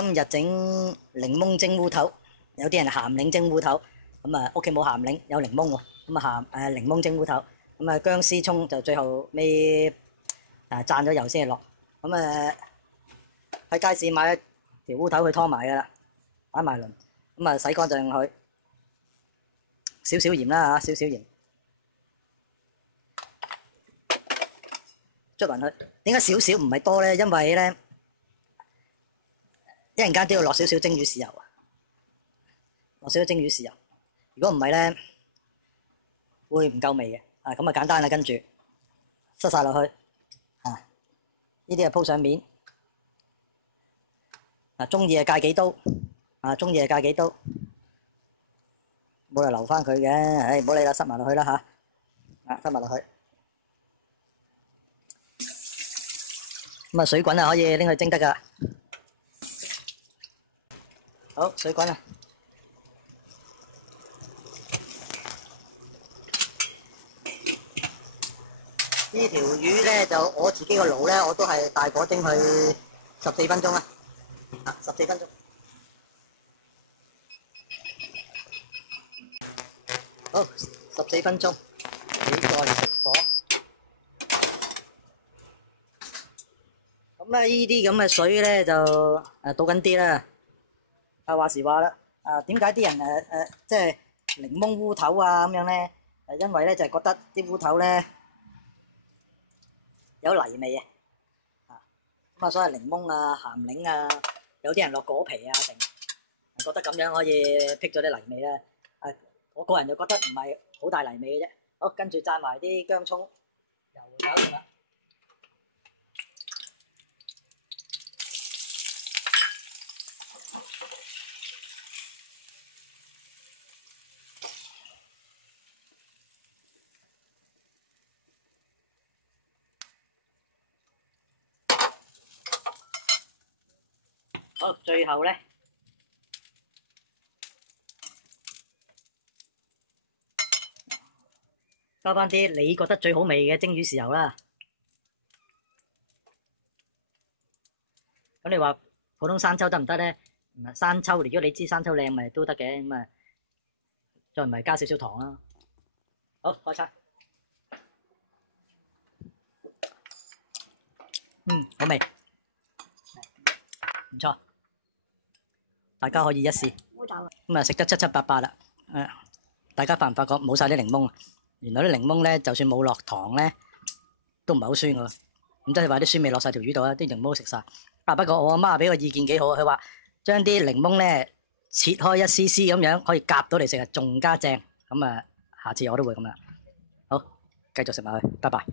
今日整檸檬蒸烏頭，有啲人鹹檸蒸烏頭，咁啊屋企冇鹹檸，有檸檬喎，咁啊檸檬蒸烏頭，咁啊薑絲葱就最後尾蘸咗油先係落，咁喺街市買一條烏頭去拖埋噶啦，擺埋輪，咁啊洗乾淨佢，少少鹽啦嚇，少少鹽，捽勻佢。點解少少唔係多咧？因為咧一陣間都要落少少蒸魚豉油，落少少蒸魚豉油。如果唔係咧，會唔夠味嘅。咁啊簡單啦，跟住塞晒落去，呢啲啊鋪上面。中意啊戒幾刀，中意啊戒幾刀，冇理由留翻佢嘅，唉，唔好理啦，塞埋落去啦嚇，塞埋落去。咁啊水滾啊可以拎去蒸得噶。好，水滾啦。呢條魚咧就我自己個爐咧，我都係大火蒸佢14分鐘啦，14分鐘。好，14分鐘，起蓋熄火。咁咧呢啲咁嘅水咧就倒緊啲啦。話時話啦，點解啲人即係檸檬烏頭啊咁樣咧？因為咧就係覺得啲烏頭咧有泥味啊，咁啊所謂檸檬啊、鹹檸啊，有啲人落果皮啊成，覺得咁樣可以辟咗啲泥味啦。我個人就覺得唔係好大泥味嘅啫。好，跟住蘸埋啲薑葱，油搞掂啦。好，最後咧加翻啲你覺得最好味嘅蒸魚豉油啦。咁你話普通生抽得唔得咧？生抽，如果你知生抽靚咪都得嘅，咁再唔係加少少糖啦。好，開餐。好味，唔錯，大家可以一試。咁食得七七八八啦。大家發唔發覺冇晒啲檸檬啊？原來啲檸檬咧，就算冇落糖咧，都唔係好酸㗎。咁即係話啲酸味落晒條魚度啦，啲檸檬都食晒。不過我阿媽俾個意見幾好，佢話將啲檸檬咧切開一絲絲咁樣，可以夾到嚟食啊，仲加正。咁下次我都會咁啦。好，繼續食埋佢，拜拜。